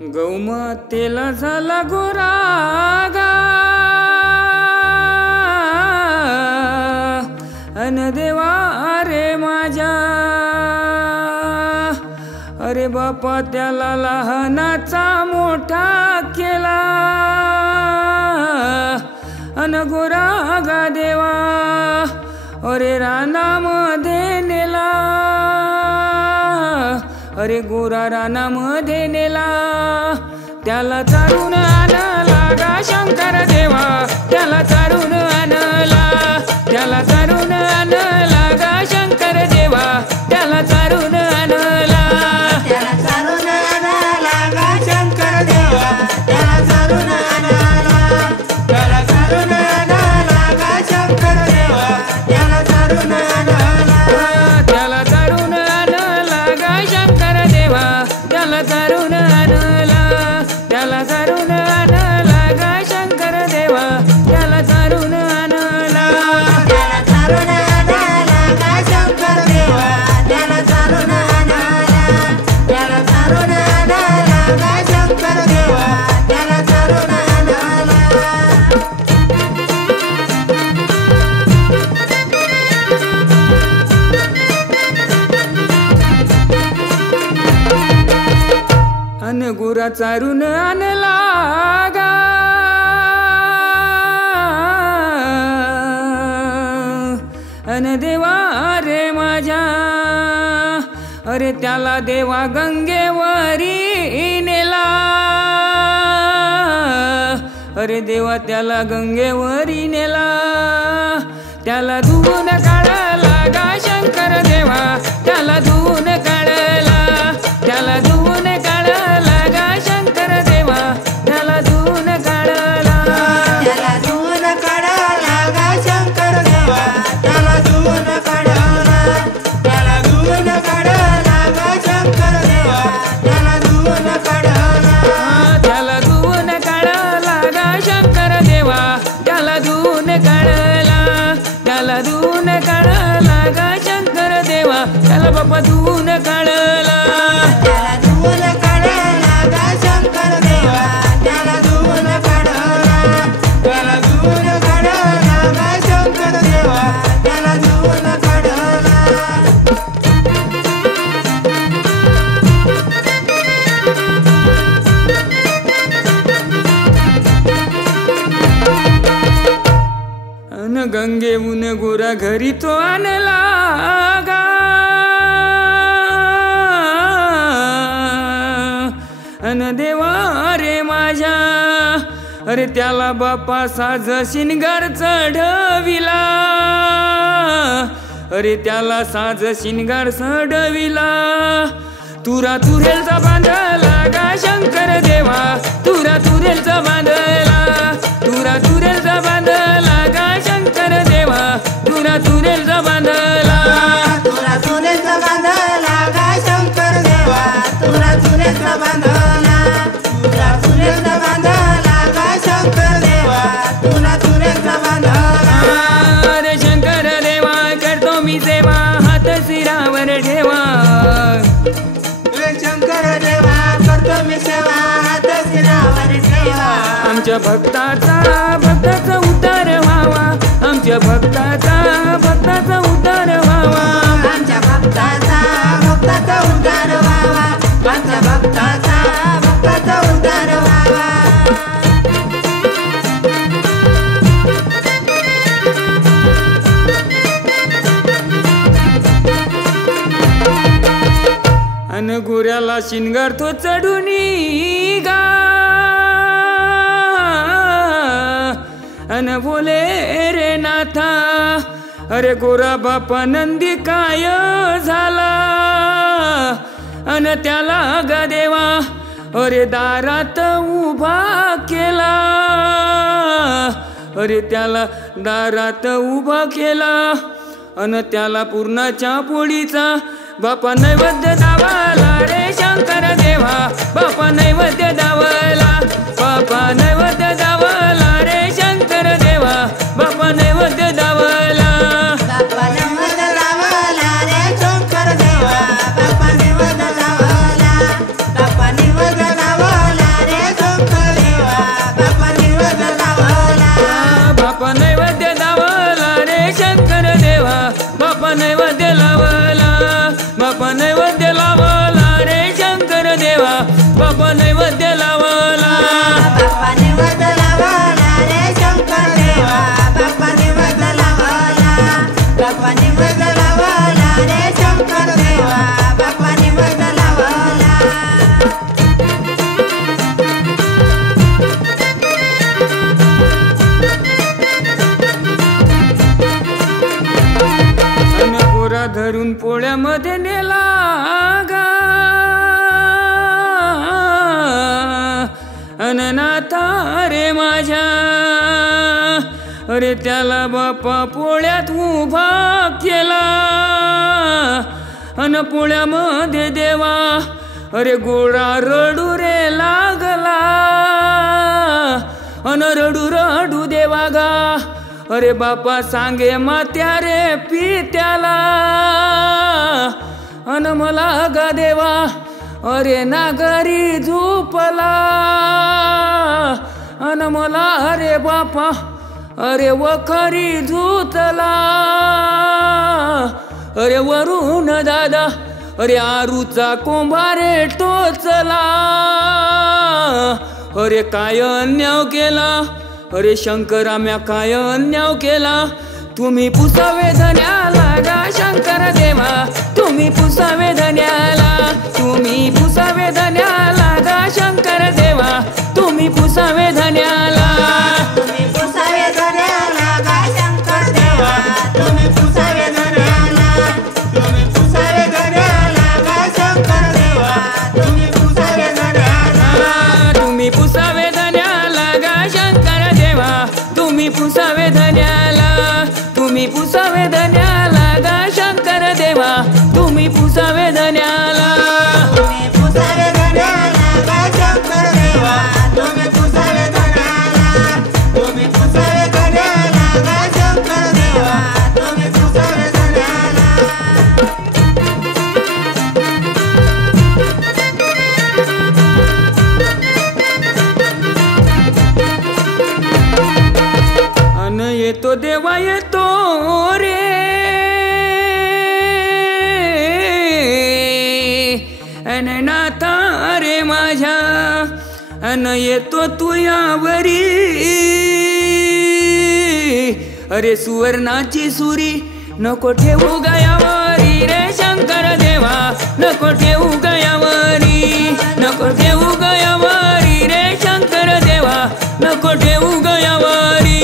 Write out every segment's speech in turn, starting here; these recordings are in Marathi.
गौमातेला झाला गोरागा अन देवा रे माझ्या, अरे बापा त्याला लहानाचा मोठा केला अन गोरागा देवा अरे रानामध्ये नेला, अरे गोरा रानामध्ये नेला, त्याला चारून आणला गा शंकर देवा, त्याला चारून आणला, त्याला चारून आणला गा शंकर देवा, त्याला चारून आणला, त्याला चारून आणला गा शंकर देवा, त्याला चारून आणला, त्याला चारून आणला गा शंकर देवा, त्याला चारून आणला, त्याला चारून आणला गा शंकर देवा, त्याला चारून आणला, त्याला चारून आणला गा शंकर देवा, त्याला चारून आणला, त्याला चारून आणला गा शंकर देवा, त्याला चारून आणला, त्याला चारून आणला गा शंकर देवा, त्याला चारून आणला. अन गुरा चारून आणला गा अन देवा रे माझ्या, अरे त्याला देवा गंगेवरी नेला, अरे देवा त्याला गंगेवरी नेला, त्याला धुवून काढला गा शंकर देवा, त्याला धुवून काढला, त्याला धुवून काढला गा शंकर देवा, त्याला धुवून काढला, त्याला धुवून काढला गा शंकर देवा, त्याला धुवून काढला, त्याला धुवून काढला गा शंकर देवा, त्याला धुवून काढला, त्याला धुवून काढला गा शंकर देवा, त्याला धुवून काढला, त्याला धुवून काढला गा शंकर देवा, त्याला बाप्पा धुवून काढला, त्याला धुवून काढला गा शंकर देवा, त्याला धुवून काढला, त्याला धुवून काढला गा शंकर देवा, त्याला धुवून काढला. अन गंगेहून गोरा घरी तो आणला गा अन देवा रे माझ्या, अरे त्याला बापा साज शिनगार चढविला, अरे त्याला साज शिनगार चढविला, तुरा तुरेलचा बांधला गा शंकर देवा, तुरा तुरेलचा बांधला, तुरा तुरेलचा बांधला गा शंकर देवा, तुरा तुरेलचा बांधला, तुला तुरेचा बांधला गा शंकर देवा, तुला तुरेचा बांधला, तुला तुरेचा बांधला गा शंकर देवा, तुला तुरेचा बांधला. अरे शंकर देवा करतो मी सेवा, हात शिरावर ठेवा, शंकर देवा करतो मी सेवा, हात शिरावर ठेवा, आमच्या भक्ताचा उद्धार व्हावा, आमच्या भक्ताचा उद्धार व्हावा, आमच्या भक्ताचा उद्धार व्हावा, आमच्या भक्ताचा उद्धार व्हावा. अन गोऱ्याला शिनगार तो चढूनी गा अन बोले रे नाथा, अरे गोरा बापा नंदी काय झाला, अन त्याला गा देवा अरे दारात उभा केला, अरे त्याला दारात उभा केला, अन त्याला पूर्णाच्या पोळीचा बापा नैवेद्य दावाला रे शंकर देवा, बापा नैवेद्य दावला, बापा नैवेद्य दावला रे शंकर देवा, बापा नैवेद्य दावला, बाप्पा नैवेद्य लावला रे शंकर देवा, बाप्पा नैवेद्य लावला, बाप्पा नैवेद्य लावला बापा नैवेद्य लावला बाप्पा नैवेद्य लावला रे शंकर देवा बाप्पा नैवेद्य लावला बाप्पा नैवेद्य लावला रे शंकर देवा बाप्पा नैवेद्य लावला पोरा धरून पोळ्यामध्ये नेला गा अननाथा रे माझ्या अरे त्याला बापा पोळ्यात उभा केला अन पोळ्यामध्ये देवा अरे गोळा रडू रे लागला अन रडू रडू देवा गा अरे बापा सांगे मात्या रे पित्याला अन मला गा देवा अरे नागरी झोपला अन मला अरे बापा अरे वखरी झुतला अरे वरून दादा अरे आरूचा कोंभारे टोचला अरे काय अन्याय केला अरे शंकरा म्या काय अन्याय केला तुम्ही पुसावे धन्याला गा शंकर देवा तुम्ही पुसावे धन्याला तुम्ही पुसावे धन्याला गा शंकर देवा तुम्ही पुसावे धन्याला तुम्ही पुसावे धन्याला गा शंकर देवा तुम्ही पुसावे धन्याला तुम्ही पुसावे धन्याला गा शंकर देवा तुम्ही पुसावे धन्याला तुम्ही पुसावे धन्याला गा शंकर देवा तुम्ही पुसावे धन्याला तुम्ही पुसावे धन्याला गा शंकर देवा तुम्ही पुसावे धन्याला तुम्ही पुसावे धन्याला गा शंकर देवा तुम्ही पुसावे धन्याला तुम्ही पुसावे धन्याला गा शंकर देवा तुम्ही पुसावे धन्याला अन येतो देवा येतो रे अन नाथा रे माझ्या अन येतो तू यावरी अरे सुवर्णाची सुरी नको ठेवू गयावरी रे शंकर देवा नको ठेवू गयावरी नको ठेवू गयावरी रे शंकर देवा नको ठेवू गयावरी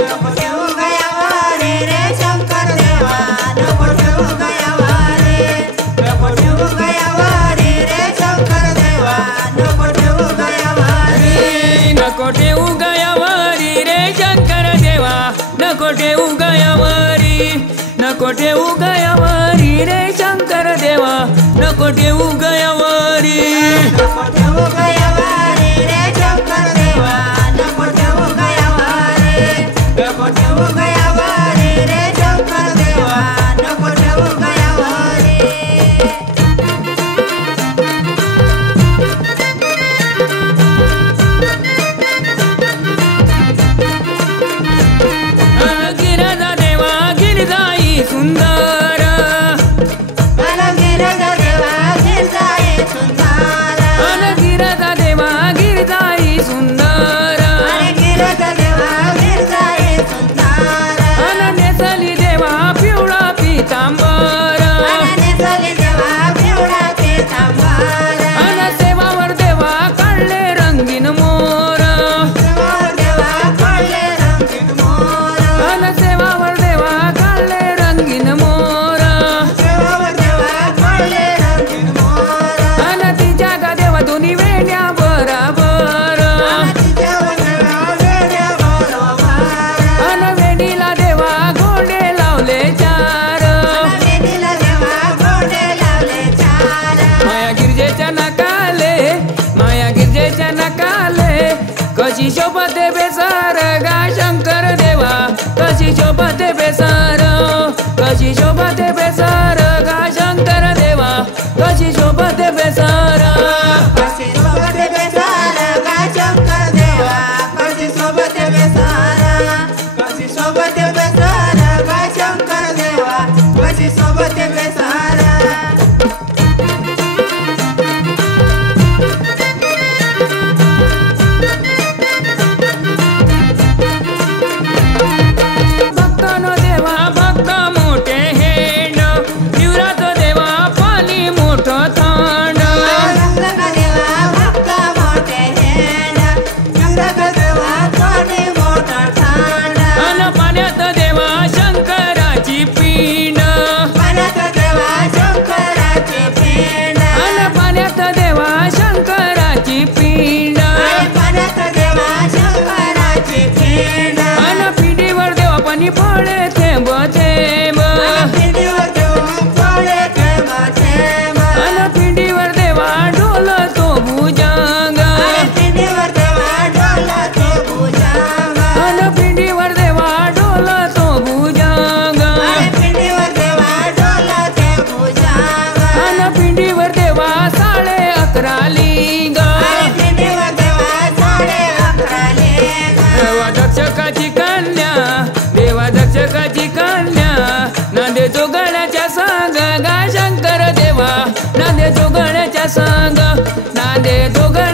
नको ठेवू गयावरी रे शंकर देवा नको ठेवू गयावरी नको ठेवू गयावरी रे शंकर देवा नको ठेवू गयावरी नको ठेवू गयावरी रे शंकर देवा नको ठेवू गयावरी नको ठेवू गयावरी रे शंकर देवा नको ठेवू गयावरी नको ठेवू गयावरी रे शंकर देवा नको ठेवू गयावरी नको ठेवू गयावरी रे शंकर देवा नको ठेवू गयावरी गिरजा देवा गिरजाई सुंदर गिरजा देवा गिरजाई सुंदर गिरजा देवा गिरजाई सुंदर गिरजा देवा गिरजाई सुंदर नेसली देवा पिवळा पितांबर नेसली देवा पिवळा पितांबर सेवावर देवा काढले रंगीन मोर देवा काढले रंगीन मोर सेवावर देवा काढले रंगीन मोर देवा काढले रंगीन मोर तिच्या गा देवा दोन्ही वेण्या बराबर वेणीला देवा गोडे लावले चार माया गिरजेच्या नकाले कशी शोभते बेसार गा शंकर देवा कशी शोभते बेसार कशी शोभते बेसार गा शंकर देवा कशी शोभते बेसार कशी सोबत बेसार गा शंकर देवा कशी सोबत बेसार कशी सोबत बेसार गा शंकर देवा कशी सोबत बेसार नांदे दोघं